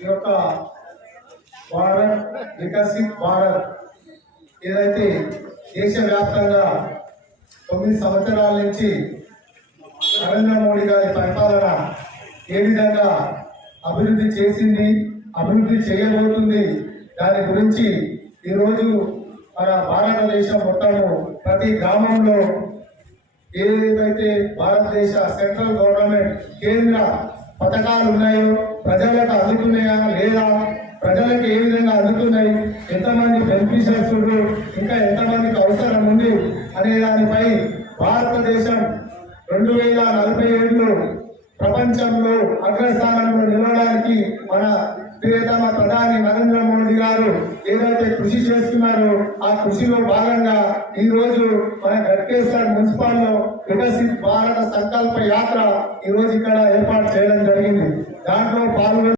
ఈ యొక్క భారత్ వికసిత్ భారత్ ఏదైతే దేశవ్యాప్తంగా 9 సంవత్సరాల నుంచి నరేంద్ర మోడీ గారి పరిపాలన ఏ విధంగా అభివృద్ధి చేసింది, అభివృద్ధి చేయబోతుంది, దాని గురించి ఈరోజు మన భారతదేశం మొత్తము ప్రతి గ్రామంలో ఏదైతే భారతదేశ సెంట్రల్ గవర్నమెంట్ కేంద్ర పథకాలు ఉన్నాయో ప్రజలకు అందుతున్నాయా లేదా, ప్రజలకు ఏ విధంగా అందుతున్నాయి, ఎంతమంది బెనిఫిషియర్స్ ఇంకా ఎంతమందికి అవసరం ఉంది అనే దానిపై భారతదేశం 2047లో ప్రపంచంలో అగ్రస్థానంలో నిలవడానికి మన ప్రియతమ ప్రధాని నరేంద్ర మోడీ గారు ఏదైతే కృషి చేస్తున్నారో ఆ కృషిలో భాగంగా ఈ రోజు మన గట్కేసర్ మున్సిపల్ లో వికసిత్ భారత సంకల్ప యాత్ర ఈ రోజు ఇక్కడ ఏర్పాటు చేయడం జరిగింది. దాంట్లో పాల్గొని